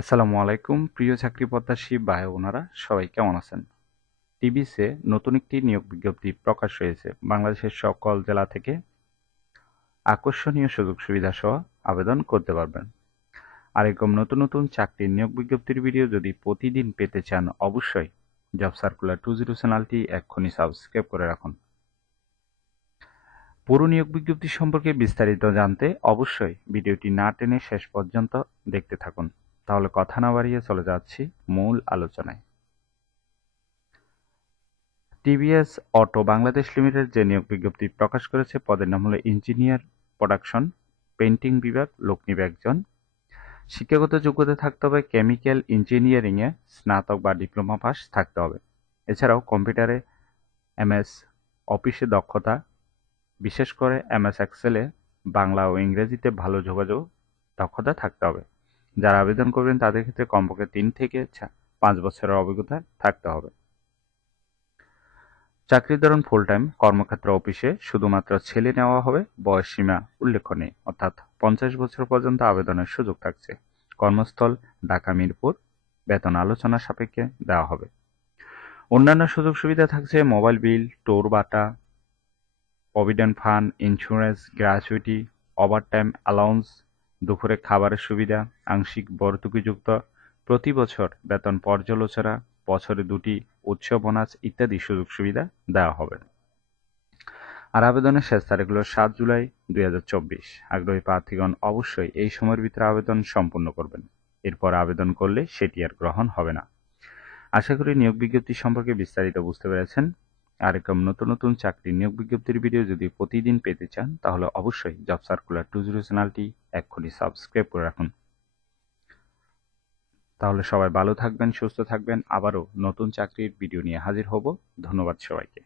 আসসালামু আলাইকুম প্রিয় চাকরি প্রত্যাশী ভাই বোনেরা সবাই কেমন আছেন? টিবিসে নতুন একটি নিয়োগ বিজ্ঞপ্তি প্রকাশ হয়েছে। বাংলাদেশের সকল জেলা থেকে আকর্ষণীয় সুযোগ সুবিধা সহ আবেদন করতে পারবেন। আর এরকম নতুন নতুন চাকরির নিয়োগ বিজ্ঞপ্তির ভিডিও যদি প্রতিদিন পেতে চান অবশ্যই জব সার্কুলার 20 চ্যানেলটি এক্ষুনি সাবস্ক্রাইব করে রাখুন। পুরো নিয়োগ বিজ্ঞপ্তি সম্পর্কে বিস্তারিত জানতে অবশ্যই ভিডিওটি না টেনে শেষ পর্যন্ত দেখতে থাকুন। তাহলে কথা না বাড়িয়ে চলে যাচ্ছি মূল আলোচনায়। টিভিএস অটো বাংলাদেশ লিমিটেড যে নিয়োগ বিজ্ঞপ্তি প্রকাশ করেছে পদের নাম হলো ইঞ্জিনিয়ার প্রোডাকশন পেইন্টিং বিভাগ, লোক নিবে একজন। শিক্ষাগত যোগ্যতা থাকতে হবে কেমিক্যাল ইঞ্জিনিয়ারিংয়ে স্নাতক বা ডিপ্লোমা পাস থাকতে হবে। এছাড়াও কম্পিউটারে এমএস অফিসে দক্ষতা, বিশেষ করে এমএস এক্সেলে বাংলা ও ইংরেজিতে ভালো যোগাযোগ দক্ষতা থাকতে হবে। যারা আবেদন করবেন তাদের ক্ষেত্রে কমপক্ষে 3 থেকে 5 বছরের অভিজ্ঞতা থাকতে হবে। চাকরির ধরন ফুল টাইম, কর্মক্ষেত্র অফিসে শুধুমাত্র ছেলে নেওয়া হবে, বয়স সীমা উল্লেখ নেই, অর্থাৎ 50 বছর পর্যন্ত আবেদনের সুযোগ থাকছে। কর্মস্থল ঢাকা মিরপুর, বেতন আলোচনা সাপেক্ষে দেওয়া হবে। অন্যান্য সুযোগ সুবিধা থাকছে মোবাইল বিল, টোর ভাতা, provident fund, insurance, gratuity, overtime allowance, দুপুরে খাবারের সুবিধা, আংশিক ভর্তুকিযুক্ত প্রতি বছর বেতন পর্যালোচনা, বছরে 2টি উৎসব বোনাস ইত্যাদি সুযোগ সুবিধা দেওয়া হবে। আর আবেদনের শেষ তারিখ হলো 7 জুলাই 2024। আগ্রহী প্রার্থীগণ অবশ্যই এই সময়ের ভিতরে আবেদন সম্পূর্ণ করবেন। এরপর আবেদন করলে সেটি আর গ্রহণ হবে না। আশা করি নিয়োগ বিজ্ঞপ্তি সম্পর্কে বিস্তারিত বুঝতে পেরেছেন। আর এরকম নতুন নতুন চাকরির নিয়োগ বিজ্ঞপ্তির ভিডিও যদি প্রতিদিন পেতে চান তাহলে অবশ্যই জব সার্কুলার 20 চ্যানেলটি এক্ষুনি সাবস্ক্রাইব করে রাখুন। তাহলে সবাই ভালো থাকবেন, সুস্থ থাকবেন। আবারও নতুন চাকরির ভিডিও নিয়ে হাজির হব। ধন্যবাদ সবাইকে।